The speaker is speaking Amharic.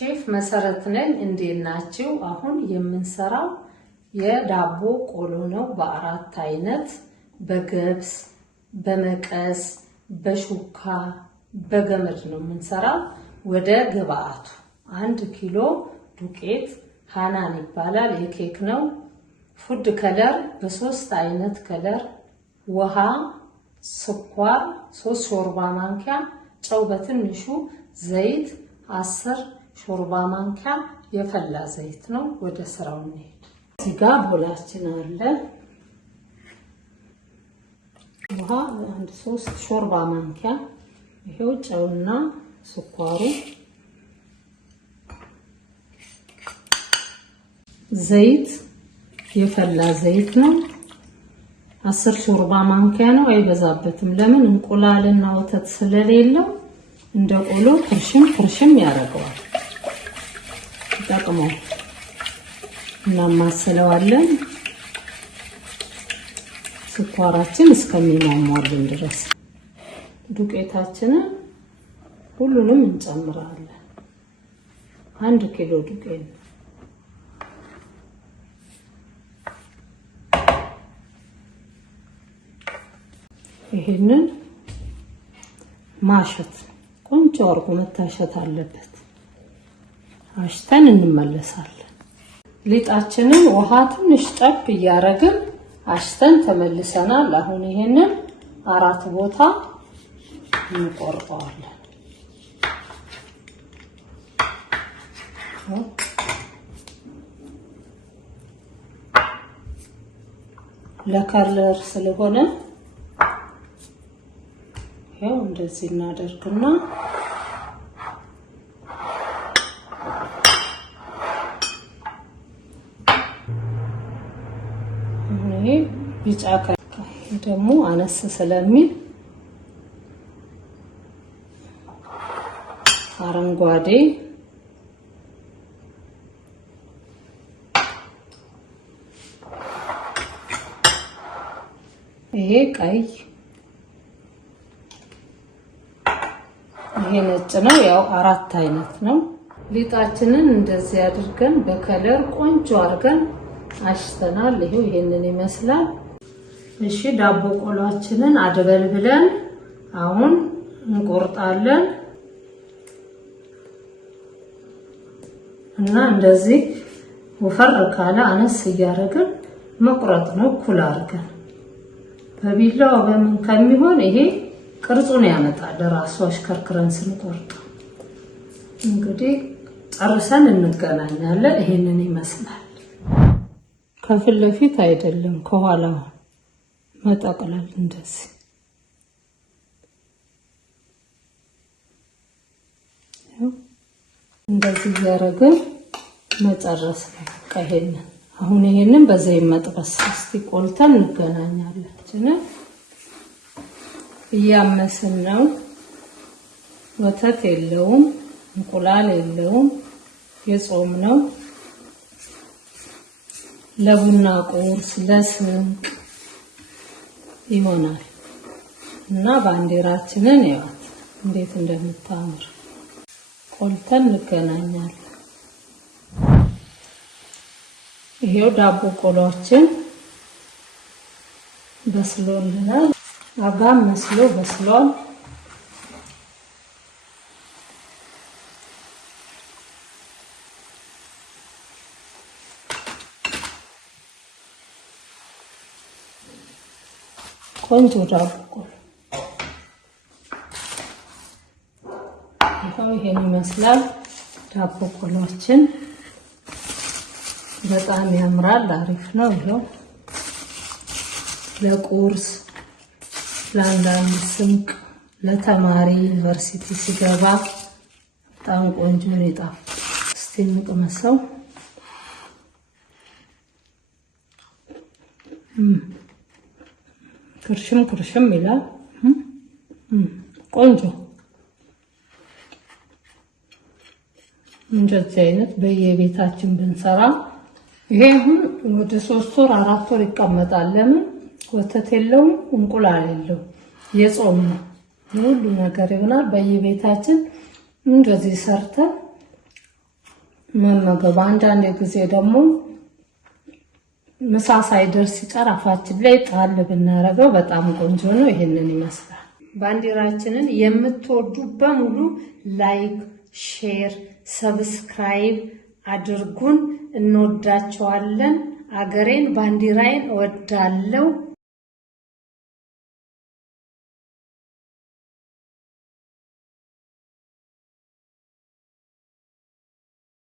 ሼፍ መሰረት ነኝ። እንዴት ናችሁ? አሁን የምንሰራው የዳቦ ቆሎ ነው። በአራት አይነት በገብስ፣ በመቀስ፣ በሹካ፣ በገመድ ነው የምንሰራው። ወደ ግብአቱ 1 ኪሎ ዱቄት ሃናን ይባላል፣ የኬክ ነው። ፉድ ከለር በ3 አይነት ከለር፣ ውሃ፣ ስኳር 3 ሾርባ ማንኪያ፣ ጨው በትንሹ፣ ዘይት 10 ሾርባ ማንኪያ የፈላ ዘይት ነው። ወደ ስራው እንሄድ። እዚህ ጋር ቦላችን አለ። ውሃ 3 ሾርባ ማንኪያ፣ ይሄው ጨውና ስኳሩ፣ ዘይት የፈላ ዘይት ነው 10 ሾርባ ማንኪያ ነው። አይበዛበትም። ለምን እንቁላልና ወተት ስለሌለው እንደ ቆሎ ክርሽም ያደርገዋል። ተጠቅመው እናማስለዋለን ስኳራችን እስከሚሟሟልን ድረስ። ዱቄታችንን ሁሉንም እንጨምራለን። 1 ኪሎ ዱቄት ይሄንን ማሸት ቆንጆ አርጎ መታሸት አለበት። አሽተን እንመለሳለን። ሊጣችንን ውሃ ትንሽ ጠብ እያረግን አሽተን ተመልሰናል። አሁን ይሄንን 4 ቦታ እንቆርጠዋለን። ለከለር ስለሆነ ያው እንደዚህ እናደርግና ይሄ ቢጫ ደግሞ አነስ ስለሚል አረንጓዴ፣ ይሄ ቀይ፣ ይሄ ነጭ ነው። ያው 4 አይነት ነው። ሊጣችንን እንደዚህ አድርገን በከለር ቆንጆ አድርገን አሽተናል። ይሄው ይሄንን ይመስላል። እሺ ዳቦ ቆሏችንን አድበልብለን አሁን እንቆርጣለን እና እንደዚህ ወፈር ካለ አነስ እያደረግን መቁረጥ ነው። እኩል አድርገን በቢላው በምን ከሚሆን ይሄ ቅርጹን ያመጣል ራሱ አሽከርክረን ስንቆርጥ። እንግዲህ ጨርሰን እንገናኛለን። ይሄንን ይመስላል። ከፊት ለፊት አይደለም ከኋላ መጠቅለል እንደዚህ እንደዚህ ያረግን መጨረስ ነው። ይሄንን አሁን ይሄንን በዘይት መጥበስ። እስቲ ቆልተን እንገናኛለን። እያመስን ነው። ወተት የለውም፣ እንቁላል የለውም፣ የጾም ነው። ለቡና ቁርስ ለስንቅ ይሆናል እና ባንዲራችንን ያዩት እንዴት እንደምታምር። ቆልተን እንገናኛለን። ይሄው ዳቦ ቆሎችን በስሎልናል። አጋም መስሎ በስሏል። ቆንጆ ዳቦ ቆሎ ይሄን ይመስላል። ዳቦ ቆሎችን በጣም ያምራል። አሪፍ ነው። ይሄው ለቁርስ፣ ለአንዳንድ ስንቅ፣ ለተማሪ ዩኒቨርሲቲ ሲገባ በጣም ቆንጆ ነው። ይጣፍጣል። እስቲ እንቅመሰው። ክርሽም ይላል። ቆንጆ እንደዚህ አይነት በየቤታችን ብንሰራ ይሄ አሁን ወደ 3 ወር 4 ወር ይቀመጣል። ለምን ወተት የለውም፣ እንቁላል የለውም፣ የጾም ነው። ሁሉ ነገር ይሆናል። በየቤታችን እንደዚህ ሰርተን መመገብ። አንዳንድ ጊዜ ደግሞ ምሳ ሳይደርስ ሲቀር አፋችን ላይ ጣል ብናረገው በጣም ቆንጆ ነው። ይሄንን ይመስላል። ባንዲራችንን የምትወዱ በሙሉ ላይክ፣ ሼር፣ ሰብስክራይብ አድርጉን። እንወዳቸዋለን። አገሬን ባንዲራዬን እወዳለሁ።